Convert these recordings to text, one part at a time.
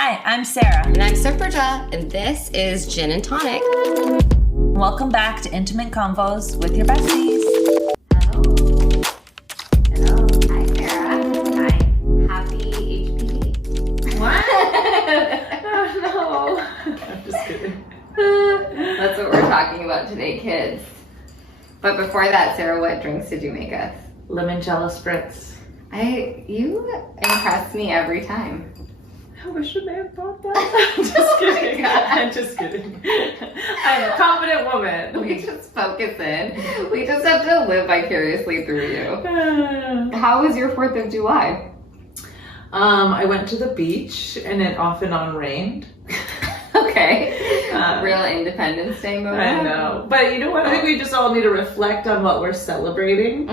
Hi, I'm Sarah. And I'm Supraja, and this is Gin and Tonic. Welcome back to Intimate Convos with your besties. Hello. Hello. Hi, Sarah. Hi. Happy HPV. What? Oh, no. I'm just kidding. That's what we're talking about today, kids. But before that, Sarah, what drinks did you make us? Limoncello spritz. You impress me every time. I wish I may have thought that. I'm just kidding. I'm just kidding. I'm a confident woman. We just focus in. We just have to live vicariously through you. How was your 4th of July? I went to the beach and it off and on rained. Okay. Real Independence Day moment. I know. But you know what? I think we just all need to reflect on what we're celebrating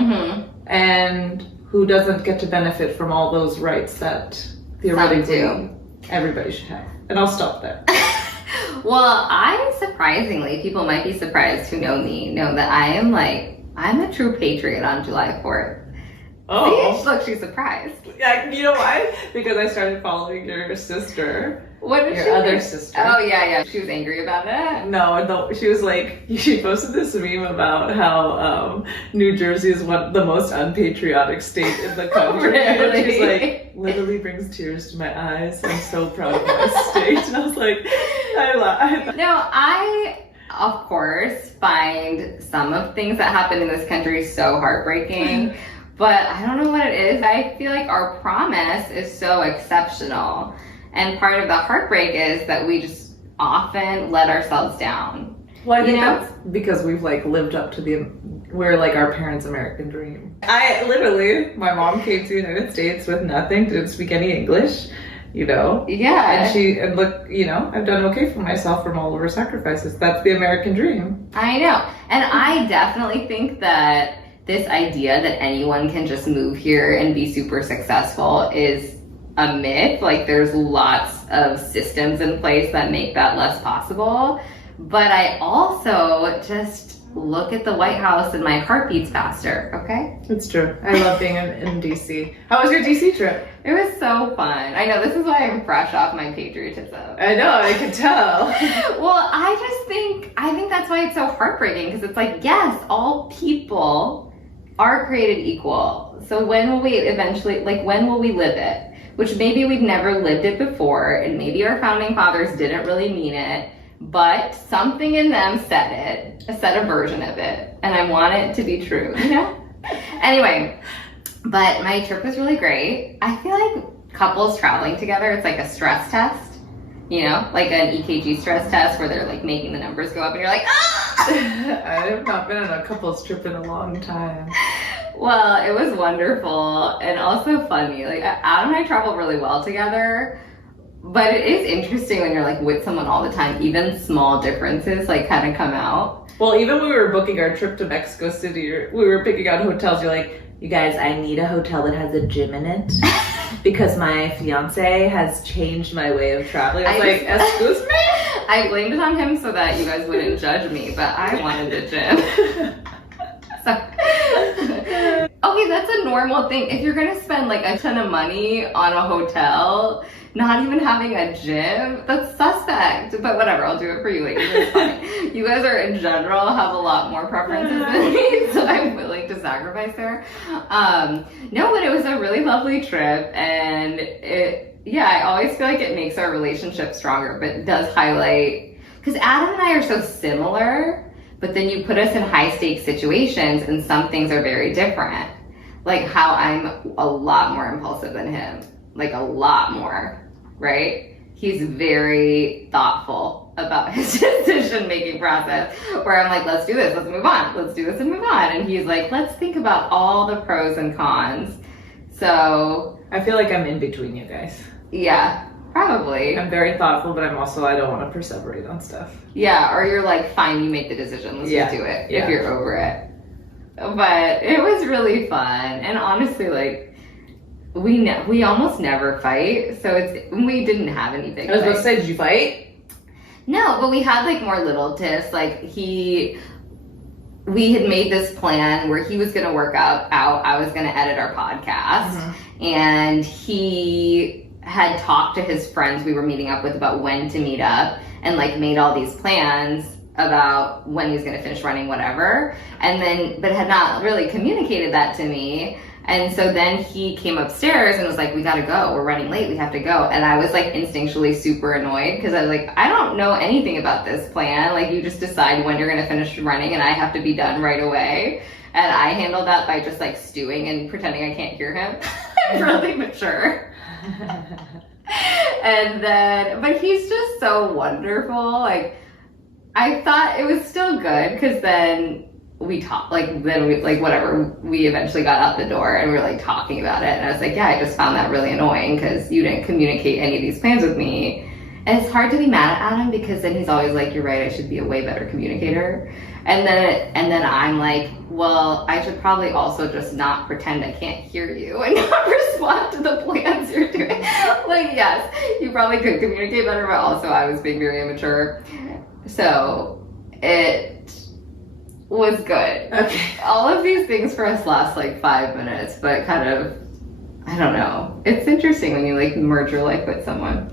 and who doesn't get to benefit from all those rights that theoretically everybody should have. And I'll stop there. Well, surprisingly, people might be surprised who know me, know that I'm a true patriot on July 4th. Oh. See? Look, she's surprised. Yeah, you know why? Because I started following your sister. What did your other sister. Oh, yeah. She was angry about it? No, she was like, she posted this meme about how New Jersey is the most unpatriotic state in the country. Really? And she's like, literally brings tears to my eyes. I'm so proud of my state. And I was like, I lied. No, I, of course, find some of things that happen in this country so heartbreaking. But I don't know what it is. I feel like our promise is so exceptional. And part of the heartbreak is that we just often let ourselves down. Well, I think that's because we've lived up to we're like our parents' American dream. My mom came to the United States with nothing, didn't speak any English, Yeah. And look, I've done okay for myself from all of her sacrifices. That's the American dream. I know. And I definitely think that this idea that anyone can just move here and be super successful is a myth. There's lots of systems in place that make that less possible. But I also just look at the White House and my heart beats faster, okay? It's true. I love being in DC. How was your DC trip? It was so fun. I know, this is why I'm fresh off my patriotism. I know, I can tell. Well, I think that's why it's so heartbreaking, because it's like, yes, all people are created equal. So when will we live it? Which maybe we've never lived it before, and maybe our founding fathers didn't really mean it, but something in them said a version of it, and I want it to be true, Anyway, but my trip was really great. I feel like couples traveling together, it's like a stress test, like an EKG stress test where they're making the numbers go up and you're like, ah! I have not been on a couples trip in a long time. Well, it was wonderful and also funny. Adam and I travel really well together, but it is interesting when you're with someone all the time. Even small differences kind of come out. Well, even when we were booking our trip to Mexico City, we were picking out hotels. You're like, you guys, I need a hotel that has a gym in it because my fiance has changed my way of traveling. I was excuse me? I blamed it on him so that you guys wouldn't judge me, but I wanted a gym. Okay, that's a normal thing. If you're gonna spend a ton of money on a hotel, not even having a gym, that's suspect. But whatever, I'll do it for you later. It's fine. You guys are in general have a lot more preferences than me, so I'm willing to sacrifice there. No, but it was a really lovely trip, and I always feel like it makes our relationship stronger, but it does highlight, because Adam and I are so similar, but then you put us in high-stakes situations and some things are very different. Like how I'm a lot more impulsive than him. A lot more, right? He's very thoughtful about his decision-making process, where I'm like, let's do this, let's move on. Let's do this and move on. And he's like, let's think about all the pros and cons. So I feel like I'm in between you guys. Yeah. Probably. I'm very thoughtful, but I don't want to perseverate on stuff. Yeah, or you're fine, you make the decision, let's just do it, if you're over it. But it was really fun, and honestly, we almost never fight, so we didn't have any big I was about to say, did you fight? No, but we had more little tiffs, we had made this plan where he was going to work out, I was going to edit our podcast, and he had talked to his friends we were meeting up with about when to meet up and like made all these plans about when he was going to finish running whatever, and then but had not really communicated that to me. And so then he came upstairs and was like, we gotta go, we're running late, we have to go. And I was like instinctually super annoyed because I was like, I don't know anything about this plan. Like, you just decide when you're gonna finish running and I have to be done right away. And I handled that by just like stewing and pretending I can't hear him. I'm really mature. And then, but he's just so wonderful. Like, I thought it was still good because then we talked, like, then we, like, whatever, we eventually got out the door and we were like talking about it. And I was like, yeah, I just found that really annoying because you didn't communicate any of these plans with me. And it's hard to be mad at him because then he's always like, you're right, I should be a way better communicator. And then I'm like, well, I should probably also just not pretend I can't hear you and not respond to the plans you're doing. Like, yes, you probably could communicate better, but also I was being very immature. So it was good. Okay. All of these things for us last like 5 minutes, but kind of, I don't know. It's interesting when you like merge your life with someone.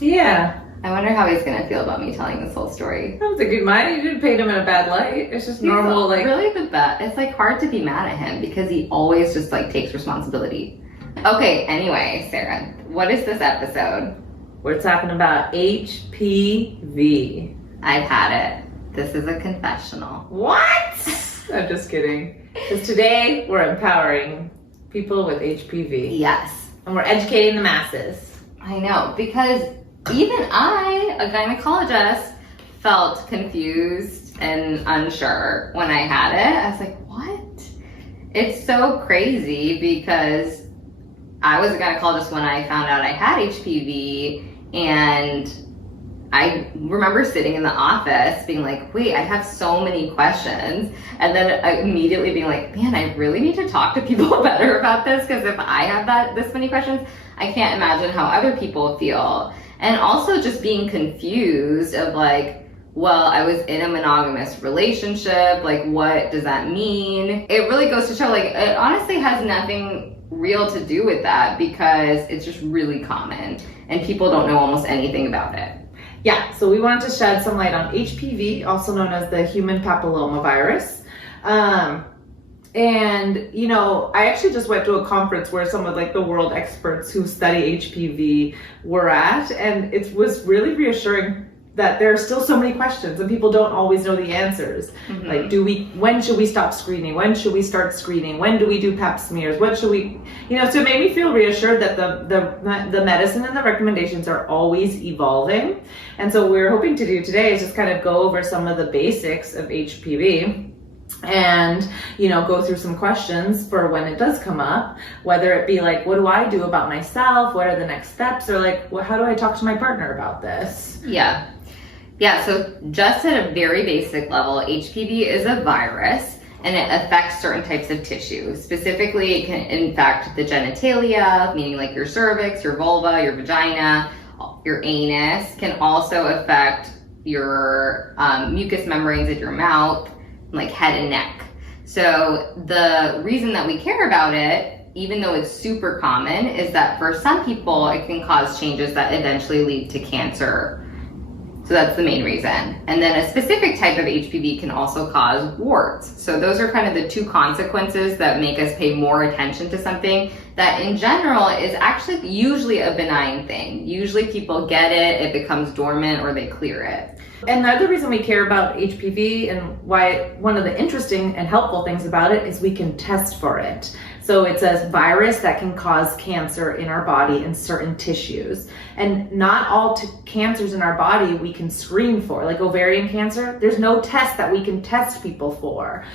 Yeah. I wonder how he's gonna feel about me telling this whole story. That was a good mind. You didn't paint him in a bad light. It's just normal, like... really the best. It's like hard to be mad at him because he always just like takes responsibility. Okay, anyway, Sarah, what is this episode? We're talking about HPV. I've had it. This is a confessional. What? I'm just kidding. Because today we're empowering people with HPV. Yes. And we're educating the masses. I know, because even I, a gynecologist, felt confused and unsure when I had it. I was like, what? It's so crazy because I was a gynecologist when I found out I had HPV, and I remember sitting in the office being like, wait, I have so many questions. And then immediately being like, man, I really need to talk to people better about this, because if I have this many questions, I can't imagine how other people feel. And also just being confused of like, well, I was in a monogamous relationship, like what does that mean? It really goes to show, like, it honestly has nothing real to do with that because it's just really common and people don't know almost anything about it. Yeah, so we wanted to shed some light on HPV, also known as the human papillomavirus. And, you know, I actually just went to a conference where some of like the world experts who study HPV were at, and it was really reassuring that there are still so many questions and people don't always know the answers. Mm-hmm. Like, when should we stop screening? When should we start screening? When do we do pap smears? What should we, you know, so it made me feel reassured that the medicine and the recommendations are always evolving. And so what we're hoping to do today is just kind of go over some of the basics of HPV and, you know, go through some questions for when it does come up, whether it be like, what do I do about myself? What are the next steps? Or like, well, how do I talk to my partner about this? Yeah, so just at a very basic level, HPV is a virus and it affects certain types of tissue. Specifically, it can infect the genitalia, meaning like your cervix, your vulva, your vagina, your anus. Can also affect your mucous membranes in your mouth, like head and neck. So the reason that we care about it, even though it's super common, is that for some people it can cause changes that eventually lead to cancer. So that's the main reason. And then a specific type of HPV can also cause warts. So those are kind of the two consequences that make us pay more attention to something that in general is actually usually a benign thing. Usually people get it becomes dormant, or they clear it. And the other reason we care about HPV and why one of the interesting and helpful things about it is we can test for it. So it's a virus that can cause cancer in our body in certain tissues. And not all cancers in our body we can screen for. Like ovarian cancer, there's no test that we can test people for.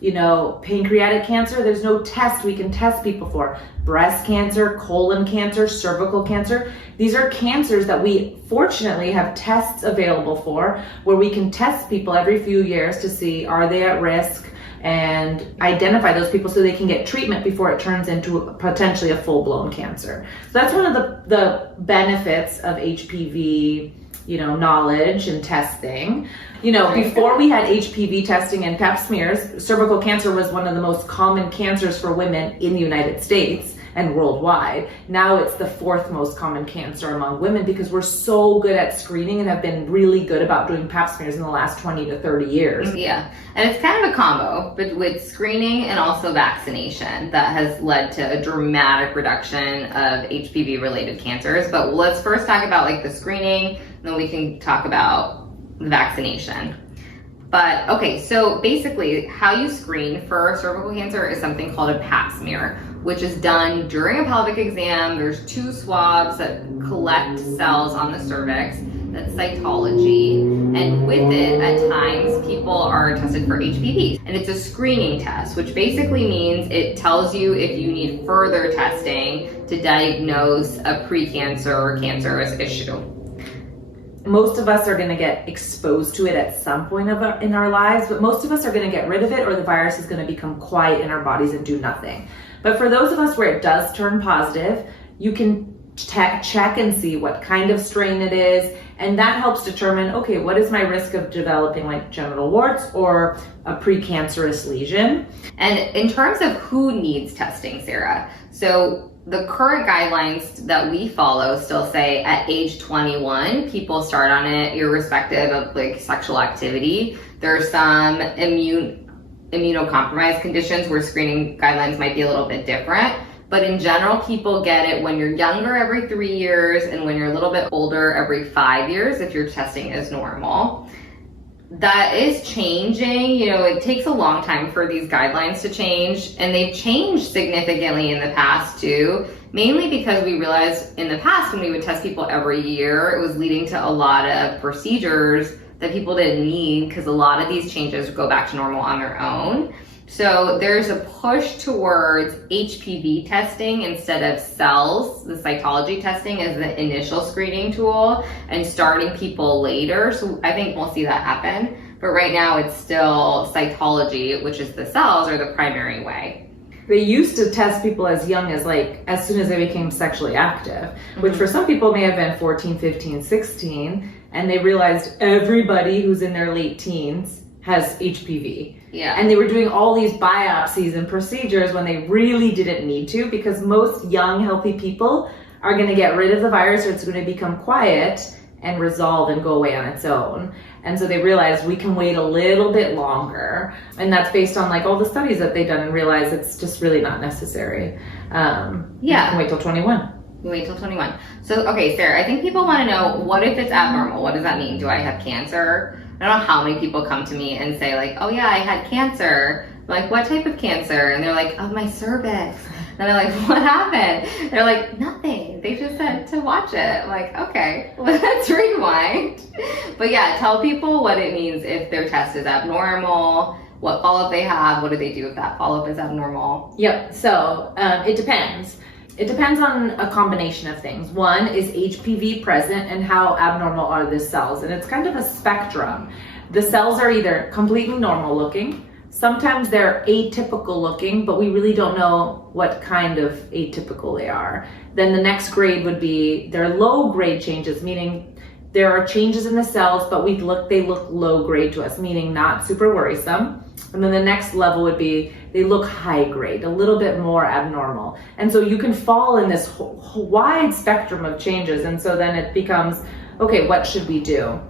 You know, pancreatic cancer, there's no test we can test people for. Breast cancer, colon cancer, cervical cancer. These are cancers that we fortunately have tests available for, where we can test people every few years to see, are they at risk, and identify those people so they can get treatment before it turns into potentially a full-blown cancer. So that's one of the benefits of HPV, you know, knowledge and testing. You know, before we had HPV testing and pap smears, cervical cancer was one of the most common cancers for women in the United States. and worldwide. Now it's the fourth most common cancer among women because we're so good at screening and have been really good about doing pap smears in the last 20 to 30 years. Yeah, and it's kind of a combo, but with screening and also vaccination that has led to a dramatic reduction of HPV related cancers. But let's first talk about like the screening, and then we can talk about the vaccination. But okay, so basically how you screen for cervical cancer is something called a pap smear, which is done during a pelvic exam. There's 2 swabs that collect cells on the cervix. That's cytology. And with it, at times, people are tested for HPV. And it's a screening test, which basically means it tells you if you need further testing to diagnose a precancer or cancerous issue. Most of us are going to get exposed to it at some point in our lives, but most of us are going to get rid of it, or the virus is going to become quiet in our bodies and do nothing. But for those of us where it does turn positive, you can check and see what kind of strain it is, and that helps determine, okay, what is my risk of developing like genital warts or a precancerous lesion? And in terms of who needs testing, Sarah, so the current guidelines that we follow still say at age 21, people start on it irrespective of like sexual activity. There are some immunocompromised conditions where screening guidelines might be a little bit different. But in general, people get it when you're younger every 3 years and when you're a little bit older every 5 years if your testing is normal. That is changing. You know, it takes a long time for these guidelines to change, and they've changed significantly in the past too, mainly because we realized in the past when we would test people every year, it was leading to a lot of procedures that people didn't need because a lot of these changes go back to normal on their own. So there's a push towards HPV testing instead of cells, the cytology testing as the initial screening tool, and starting people later. So I think we'll see that happen. But right now it's still cytology, which is the cells, are the primary way. They used to test people as young as as soon as they became sexually active, which for some people may have been 14, 15, 16, and they realized everybody who's in their late teens has HPV. Yeah. And they were doing all these biopsies and procedures when they really didn't need to, because most young, healthy people are going to get rid of the virus, or it's going to become quiet and resolve and go away on its own. And so they realized we can wait a little bit longer. And that's based on like all the studies that they've done, and realize it's just really not necessary. You can wait till 21. Wait till 21. So, okay, Sarah, I think people want to know, what if it's abnormal? What does that mean? Do I have cancer? I don't know how many people come to me and say like, oh yeah, I had cancer. I'm like, what type of cancer? And they're like, oh, my cervix. And I'm like, what happened? They're like, nothing. They just said to watch it. I'm like, okay, let's rewind. But yeah, tell people what it means if their test is abnormal, what follow-up they have, what do they do if that follow-up is abnormal? Yep, so it depends. It depends on a combination of things. One is HPV present and how abnormal are the cells. And it's kind of a spectrum. The cells are either completely normal looking, sometimes they're atypical looking, but we really don't know what kind of atypical they are. Then the next grade would be their low grade changes, meaning there are changes in the cells, but they look low grade to us, meaning not super worrisome. And then the next level would be they look high grade, a little bit more abnormal. And so you can fall in this wide spectrum of changes. And so then it becomes, okay, what should we do?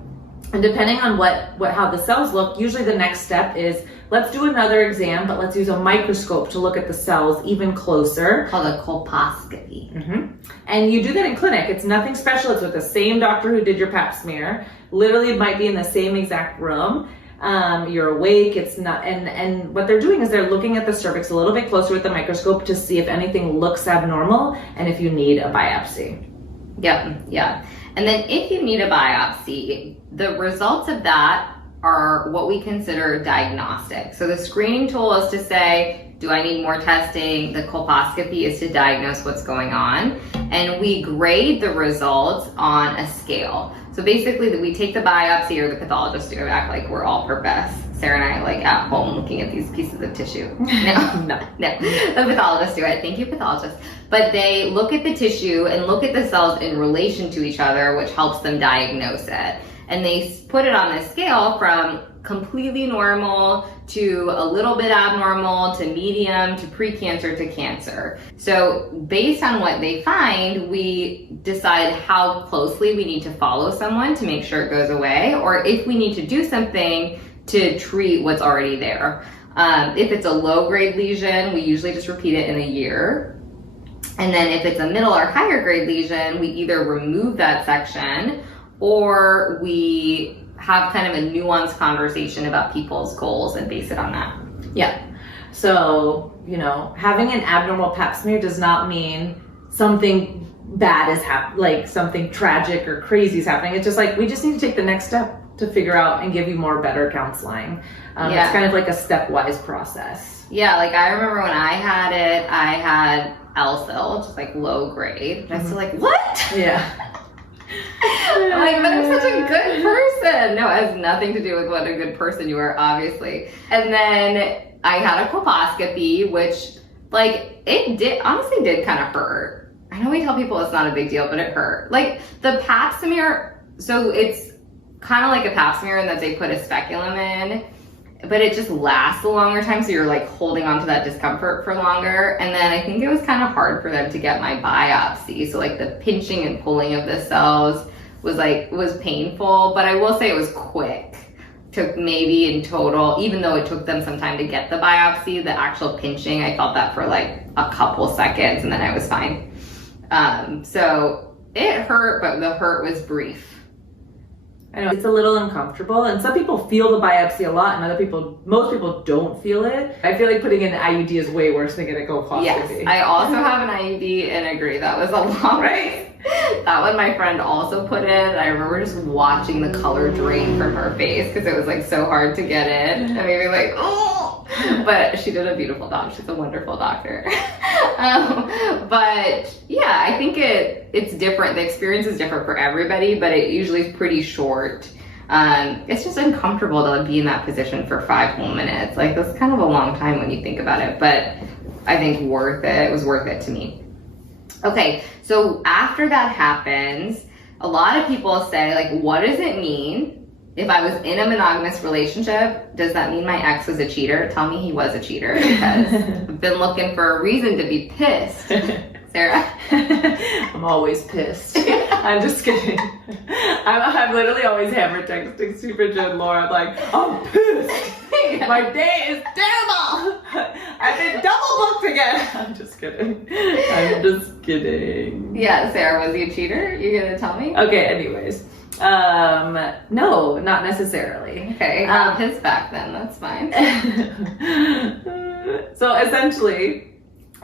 And depending on how the cells look, usually the next step is, let's do another exam, but let's use a microscope to look at the cells even closer. Called a colposcopy. And you do that in clinic. It's nothing special. It's with the same doctor who did your pap smear. Literally, it might be in the same exact room. You're awake. It's not, and what they're doing is they're looking at the cervix a little bit closer with the microscope to see if anything looks abnormal and if you need a biopsy. Yeah. And then if you need a biopsy, the results of that are what we consider diagnostic. So the screening tool is to say, do I need more testing? The colposcopy is to diagnose what's going on. And we grade the results on a scale. So basically we take the biopsy, or the pathologist do it, act like we're all purpose. Sarah and I like at home looking at these pieces of tissue. No. The pathologists do it. Thank you, pathologists. But they look at the tissue and look at the cells in relation to each other, which helps them diagnose it. And they put it on this scale from completely normal to a little bit abnormal to medium to precancer to cancer. So based on what they find, we decide how closely we need to follow someone to make sure it goes away, or if we need to do something to treat what's already there. If it's a low-grade lesion, we usually just repeat it in a year. And then if it's a middle or higher grade lesion, we either remove that section or we have kind of a nuanced conversation about people's goals and base it on that. Yeah. So, you know, having an abnormal pap smear does not mean something bad is happening, like something tragic or crazy is happening. It's just like, we just need to take the next step to figure out and give you more better counseling. It's kind of like a stepwise process. Yeah, like I remember when I had it, I had LSIL, which is like low grade. And I was still like, what? Yeah. I'm like, but I'm such a good person. No, it has nothing to do with what a good person you are, obviously. And then I had a colposcopy, which like it honestly did kind of hurt. I know we tell people it's not a big deal, but it hurt. Like the pap smear, so it's kind of like a pap smear in that they put a speculum in, but it just lasts a longer time, so you're like holding on to that discomfort for longer. And then I think it was kind of hard for them to get my biopsy, so like the pinching and pulling of the cells was painful, but I will say it was quick. Took maybe in total, even though it took them some time to get the biopsy, the actual pinching, I felt that for like a couple seconds and then I was fine. So it hurt, but the hurt was brief. I know it's a little uncomfortable, and some people feel the biopsy a lot, and most people don't feel it. I feel like putting in an IUD is way worse than getting a colposcopy. Yes, I also have an IUD and agree that was a long right. That one my friend also put in. I remember just watching the color drain from her face because it was like so hard to get in, and maybe like oh. But she did a beautiful job. She's a wonderful doctor. But yeah, I think it's different. The experience is different for everybody, but it usually is pretty short. It's just uncomfortable to be in that position for 5 whole minutes. Like that's kind of a long time when you think about it, but I think worth it. It was worth it to me. Okay, so after that happens, a lot of people say like, what does it mean? If I was in a monogamous relationship, does that mean my ex was a cheater? Tell me he was a cheater, because I've been looking for a reason to be pissed. Sarah? I'm always pissed. I'm just kidding. I'm literally always hammer texting Super Jen and Laura. I'm like, I'm pissed. My day is terrible. I've been double booked again. I'm just kidding. I'm just kidding. Yeah, Sarah, was he a cheater? You gonna tell me? Okay, anyways. No, not necessarily. Okay, have his back then, that's fine. So essentially,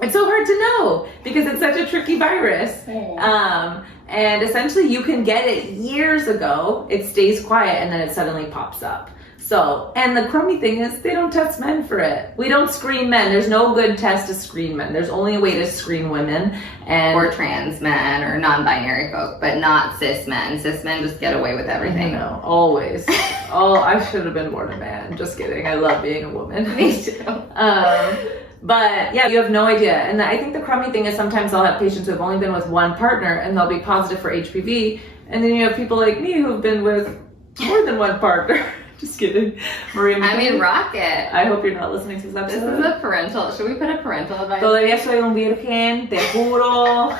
it's so hard to know because it's such a tricky virus. And essentially you can get it years ago, it stays quiet, and then it suddenly pops up. So, and the crummy thing is they don't test men for it. We don't screen men. There's no good test to screen men. There's only a way to screen women. Or trans men or non-binary folk, but not cis men. Cis men just get away with everything. No, always. I should have been born a man. Just kidding. I love being a woman. Me too. But yeah, you have no idea. And I think the crummy thing is sometimes I'll have patients who have only been with one partner and they'll be positive for HPV. And then you have people like me who've been with more than one partner. Just kidding. Maria McCain. I mean, rocket. I hope you're not listening to this episode. This is a parental. Should we put a parental advice? Todavía soy un virgen, te juro.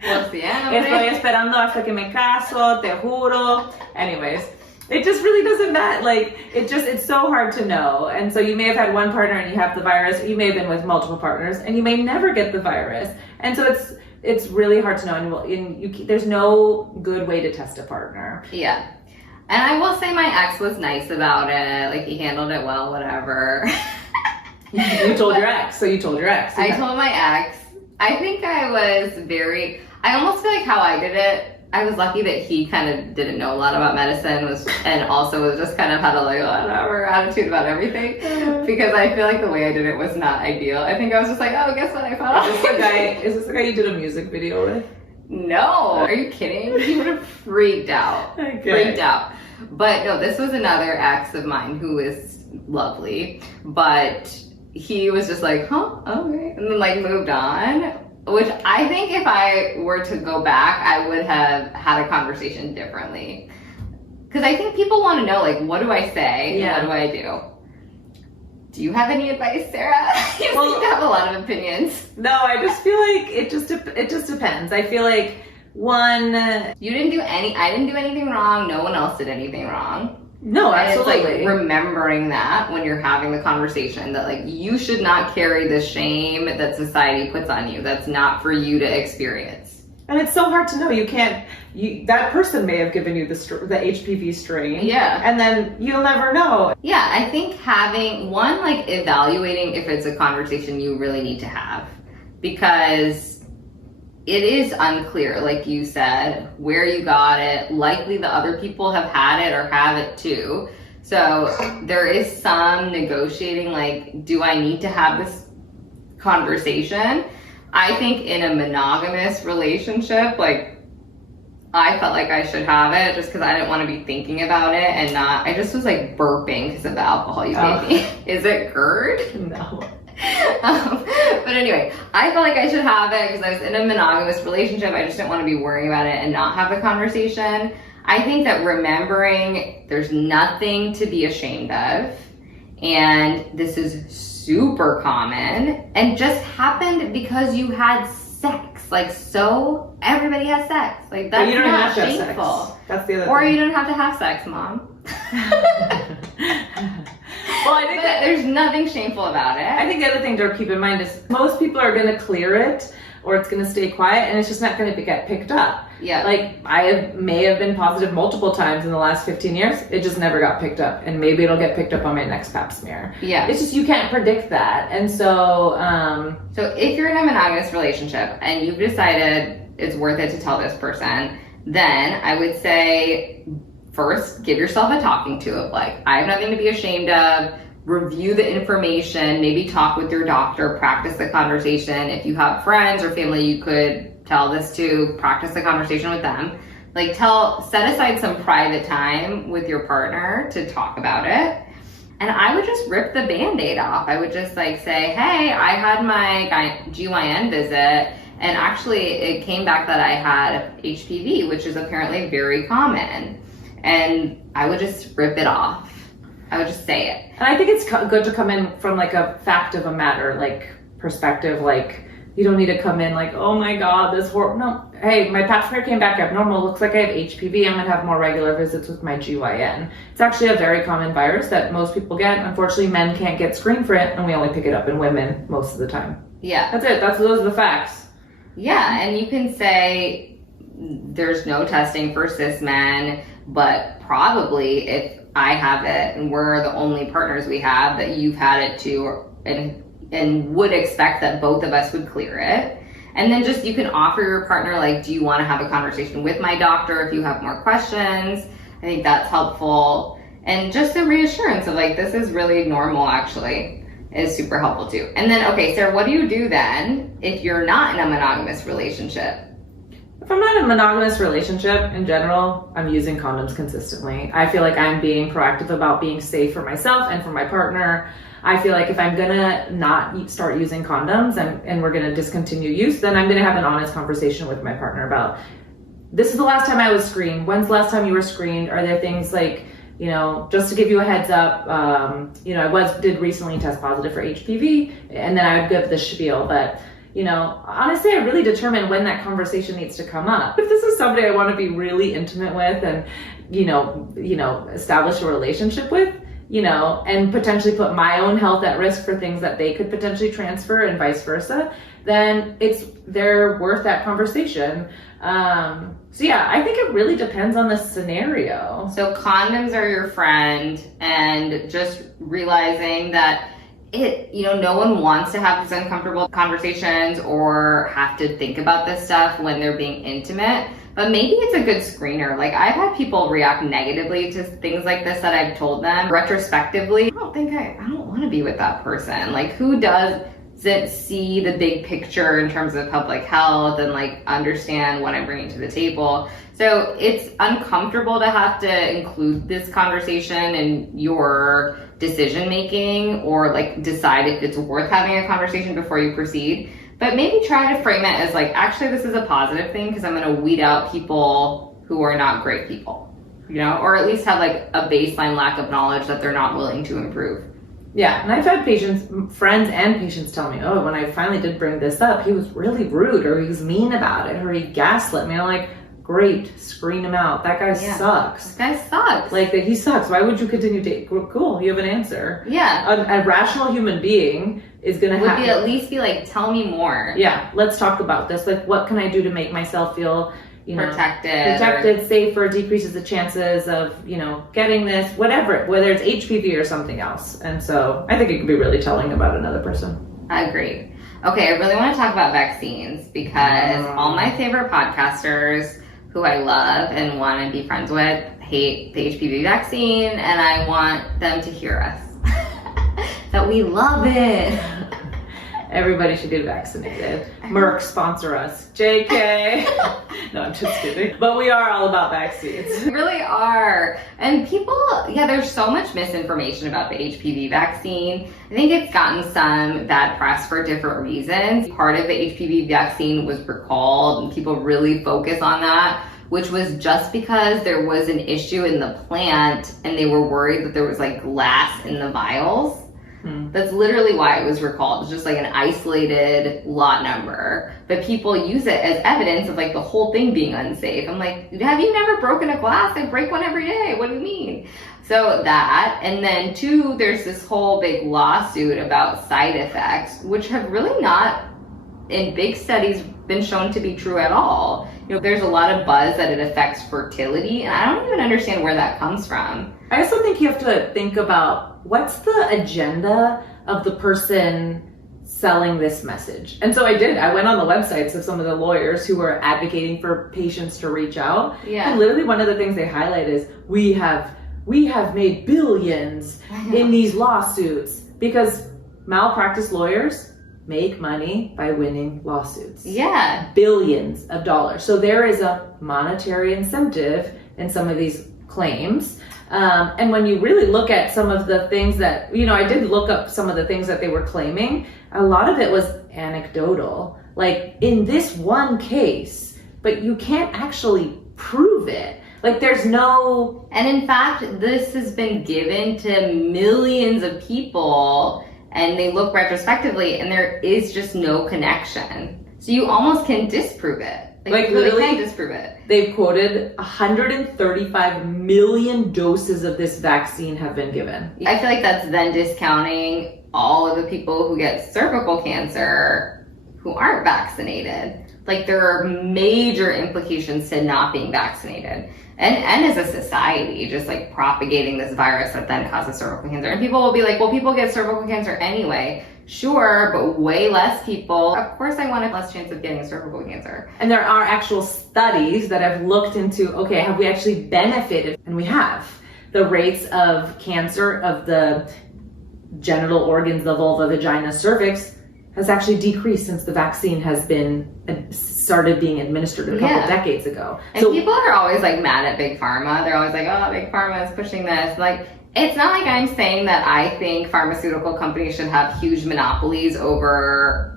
Estoy esperando hasta que me caso, te juro. Anyways, it just really doesn't matter. Like, it's so hard to know. And so you may have had one partner and you have the virus. You may have been with multiple partners and you may never get the virus. And so it's really hard to know. And there's no good way to test a partner. Yeah. And I will say my ex was nice about it. Like, he handled it well, whatever. You told your ex, so you told your ex. I told my ex. I think I almost feel like how I did it, I was lucky that he kind of didn't know a lot about medicine and also was just kind of had a like, whatever attitude about everything. Because I feel like the way I did it was not ideal. I think I was just like, oh, guess what I found? Is this the guy you did a music video with? No, are you kidding? He would have freaked out. Okay. Freaked out. But no, this was another ex of mine who is lovely, but he was just like, huh, okay, and then like moved on, which I think if I were to go back, I would have had a conversation differently. Because I think people want to know, like, what do I say? Yeah. And what do I do? Do you have any advice, Sarah? You seem to have a lot of opinions. No, I just feel like it just depends. I feel like I didn't do anything wrong. No one else did anything wrong. No, absolutely. And it's like remembering that when you're having the conversation that like you should not carry the shame that society puts on you. That's not for you to experience. And it's so hard to know. That person may have given you the HPV strain. Yeah. And then you'll never know. Yeah, I think having like evaluating if it's a conversation you really need to have, because it is unclear, like you said, where you got it. Likely the other people have had it or have it too. So there is some negotiating, like, do I need to have this conversation? I think in a monogamous relationship, like, I felt like I should have it just because I didn't want to be thinking about it and I just was like burping because of the alcohol you gave me. Is it GERD? No. But anyway, I felt like I should have it because I was in a monogamous relationship. I just didn't want to be worrying about it and not have the conversation. I think that remembering there's nothing to be ashamed of, and this is super common and just happened because you had sex. Like, so everybody has sex. Like, that's you don't not have to shameful. Have sex. That's the other or thing. you don't have to have sex, Mom. Well, I think that there's nothing shameful about it. I think the other thing to keep in mind is most people are going to clear it or it's going to stay quiet and it's just not going to get picked up. Yeah. Like, may have been positive multiple times in the last 15 years. It just never got picked up. And maybe it'll get picked up on my next pap smear. Yeah. It's just, you can't predict that. And so, so if you're in a monogamous relationship and you've decided it's worth it to tell this person, then I would say, first, give yourself a talking to of like, I have nothing to be ashamed of. Review the information, maybe talk with your doctor, practice the conversation. If you have friends or family you could tell this to, practice the conversation with them. Like, set aside some private time with your partner to talk about it. And I would just rip the Band-Aid off. I would just like say, hey, I had my GYN visit and actually it came back that I had HPV, which is apparently very common. And I would just rip it off. I would just say it. And I think it's good to come in from like a fact of a matter, like perspective, like you don't need to come in like, oh my God, this horrible. No, hey, my pap smear came back abnormal. Looks like I have HPV. I'm gonna have more regular visits with my GYN. It's actually a very common virus that most people get. Unfortunately, men can't get screened for it and we only pick it up in women most of the time. Yeah. That's it. Those are the facts. Yeah, and you can say there's no testing for cis men, but probably if I have it and we're the only partners we have that you've had it too, and would expect that both of us would clear it. And then just, you can offer your partner, like, do you want to have a conversation with my doctor if you have more questions? I think that's helpful. And just a reassurance of like, this is really normal actually is super helpful too. And then, okay, Sarah, what do you do then if you're not in a monogamous relationship? If I'm not in a monogamous relationship in general, I'm using condoms consistently. I feel like I'm being proactive about being safe for myself and for my partner. I feel like if I'm gonna not start using condoms and we're gonna discontinue use, then I'm gonna have an honest conversation with my partner about, this is the last time I was screened. When's the last time you were screened? Are there things like, you know, just to give you a heads up, you know, I did recently test positive for HPV, and then I would give the spiel, but you know, honestly, I really determine when that conversation needs to come up. If this is somebody I want to be really intimate with and, you know, establish a relationship with, you know, and potentially put my own health at risk for things that they could potentially transfer and vice versa, then they're worth that conversation. So yeah, I think it really depends on the scenario. So condoms are your friend, and just realizing that no one wants to have these uncomfortable conversations or have to think about this stuff when they're being intimate, but maybe it's a good screener. Like, I've had people react negatively to things like this that I've told them retrospectively. I don't want to be with that person. Like, who doesn't see the big picture in terms of public health and like understand what I'm bringing to the table? So it's uncomfortable to have to include this conversation in your decision making or like decide if it's worth having a conversation before you proceed. But maybe try to frame it as like, actually, this is a positive thing because I'm going to weed out people who are not great people, you know, or at least have like a baseline lack of knowledge that they're not willing to improve. Yeah, and I've had friends and patients tell me, oh, when I finally did bring this up, he was really rude, or he was mean about it, or he gaslit me. I'm like, great, screen him out. That guy sucks. That guy sucks. Like, he sucks. Why would you continue dating? Cool, you have an answer. Yeah. A rational human being is going to have... at least be like, tell me more. Yeah, let's talk about this. Like, what can I do to make myself feel... protected, safer, decreases the chances of, getting this, whether it's HPV or something else. And so I think it could be really telling about another person. I agree. Okay, I really want to talk about vaccines because all my favorite podcasters who I love and want to be friends with hate the HPV vaccine, and I want them to hear us. That we love it. Everybody should get vaccinated. Merck, sponsor us. JK. No, I'm just kidding. But we are all about vaccines. We really are. And people, there's so much misinformation about the HPV vaccine. I think it's gotten some bad press for different reasons. Part of the HPV vaccine was recalled, and people really focus on that, which was just because there was an issue in the plant and they were worried that there was like glass in the vials. That's literally why it was recalled. It's just like an isolated lot number. But people use it as evidence of like the whole thing being unsafe. I'm like, have you never broken a glass? I break one every day. What do you mean? So that, and then 2, there's this whole big lawsuit about side effects, which have really not, in big studies, been shown to be true at all. There's a lot of buzz that it affects fertility, and I don't even understand where that comes from. I also think you have to think about what's the agenda of the person selling this message. And so I went on the websites of some of the lawyers who were advocating for patients to reach out. Yeah. And literally one of the things they highlight is we have made billions in these lawsuits because malpractice lawyers make money by winning lawsuits. Yeah. Billions of dollars. So there is a monetary incentive in some of these claims. And when you really look at some of the things that, I did look up some of the things that they were claiming. A lot of it was anecdotal. Like in this one case, but you can't actually prove it. Like there's no... And in fact, this has been given to millions of people, and they look retrospectively and there is just no connection. So you almost can disprove it. Like you really can disprove it. They've quoted 135 million doses of this vaccine have been given. I feel like that's then discounting all of the people who get cervical cancer who aren't vaccinated. Like there are major implications to not being vaccinated. And as a society, just like propagating this virus that then causes cervical cancer. And people will be like, well, people get cervical cancer anyway. Sure, but way less people. Of course I want a less chance of getting cervical cancer. And there are actual studies that have looked into, okay, have we actually benefited? And we have. The rates of cancer of the genital organs, the vulva, vagina, cervix, has actually decreased since the vaccine has been started being administered a couple decades ago. And people are always like mad at Big Pharma. They're always like, oh, Big Pharma is pushing this. Like, it's not like I'm saying that I think pharmaceutical companies should have huge monopolies over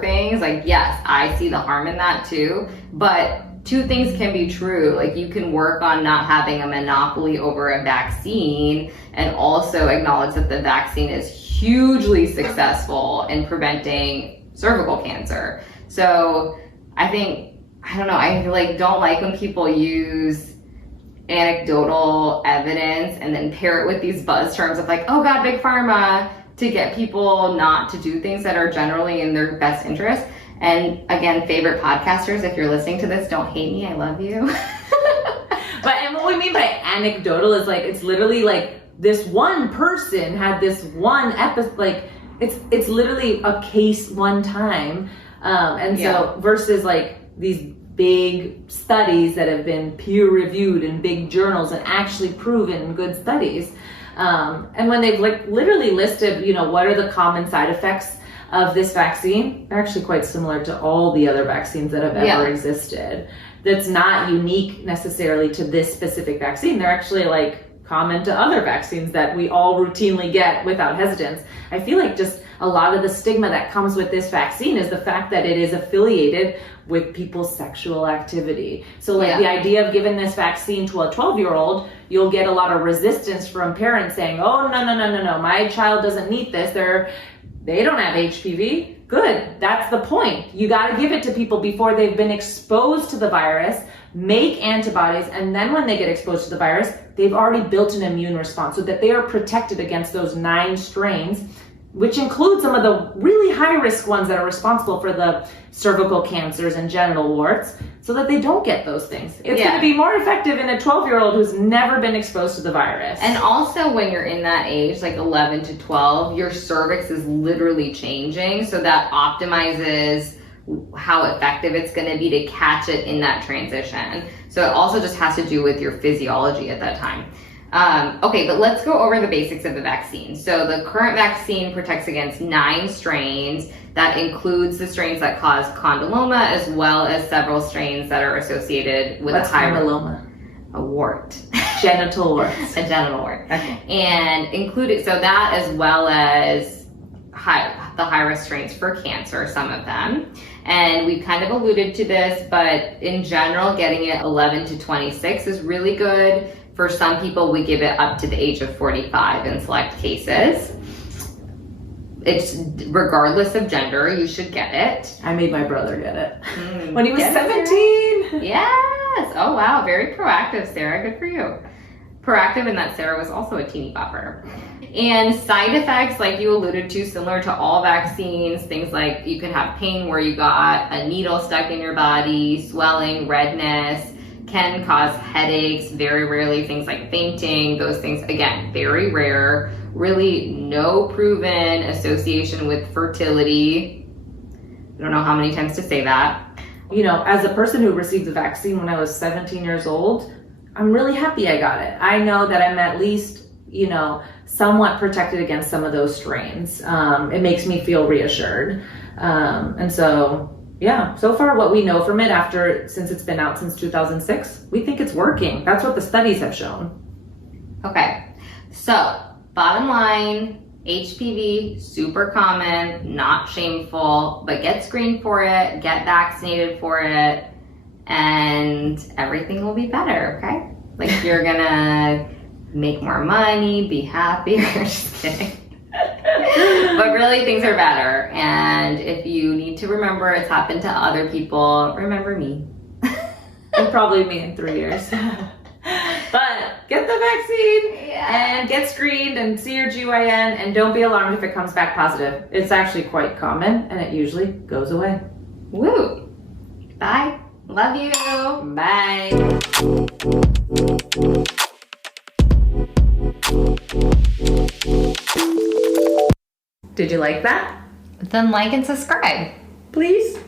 things. Like, yes, I see the harm in that too. But 2 things can be true. Like, you can work on not having a monopoly over a vaccine and also acknowledge that the vaccine is hugely successful in preventing cervical cancer. So I don't know, I don't like when people use anecdotal evidence and then pair it with these buzz terms of like, oh God, Big Pharma, to get people not to do things that are generally in their best interest. And again, favorite podcasters, if you're listening to this, don't hate me, I love you. And what we mean by anecdotal is like, it's literally like this one person had this one episode, like it's literally a case one time. So versus like these big studies that have been peer reviewed in big journals and actually proven good studies. And when they've like literally listed, what are the common side effects of this vaccine, they're actually quite similar to all the other vaccines that have ever existed. That's not unique necessarily to this specific vaccine. They're actually like common to other vaccines that we all routinely get without hesitance. I feel like just a lot of the stigma that comes with this vaccine is the fact that it is affiliated with people's sexual activity. So like the idea of giving this vaccine to a 12-year-old, you'll get a lot of resistance from parents saying, oh, no, my child doesn't need this. They don't have HPV. Good, that's the point. You gotta give it to people before they've been exposed to the virus, make antibodies, and then when they get exposed to the virus, they've already built an immune response so that they are protected against those 9 strains, which include some of the really high-risk ones that are responsible for the cervical cancers and genital warts, so that they don't get those things. It's going to be more effective in a 12-year-old who's never been exposed to the virus. And also when you're in that age, like 11 to 12, your cervix is literally changing, so that optimizes how effective it's going to be to catch it in that transition. So it also just has to do with your physiology at that time. Okay, but let's go over the basics of the vaccine. So the current vaccine protects against 9 strains. That includes the strains that cause condyloma, as well as several strains that are associated with What's a high condyloma? A wart. Genital warts. A genital wart. Okay. And included, so that as well as the high-risk strains for cancer, some of them. And we kind of alluded to this, but in general, getting it 11 to 26 is really good. For some people, we give it up to the age of 45 in select cases. It's regardless of gender, you should get it. I made my brother get it when he was 17. Yes. Oh, wow. Very proactive, Sarah. Good for you. Proactive in that Sarah was also a teeny bopper. And side effects, like you alluded to, similar to all vaccines, things like you can have pain where you got a needle stuck in your body, swelling, redness, can cause headaches, very rarely things like fainting, those things, again, very rare, really no proven association with fertility. I don't know how many times to say that. You know, as a person who received the vaccine when I was 17 years old, I'm really happy I got it. I know that I'm at least, you know, somewhat protected against some of those strains. It makes me feel reassured. And so, yeah, so far what we know from it since it's been out since 2006, we think it's working. That's what the studies have shown. Okay, so bottom line, HPV, super common, not shameful, but get screened for it, get vaccinated for it, and everything will be better, okay? Like you're gonna make more money, be happier, just kidding. But really things are better, and if you need to remember it's happened to other people, remember me. And probably me in 3 years. But get the vaccine and get screened and see your GYN, and don't be alarmed if it comes back positive. It's actually quite common and it usually goes away. Woo! Bye. Love you. Bye. Did you like that? Then like and subscribe. Please?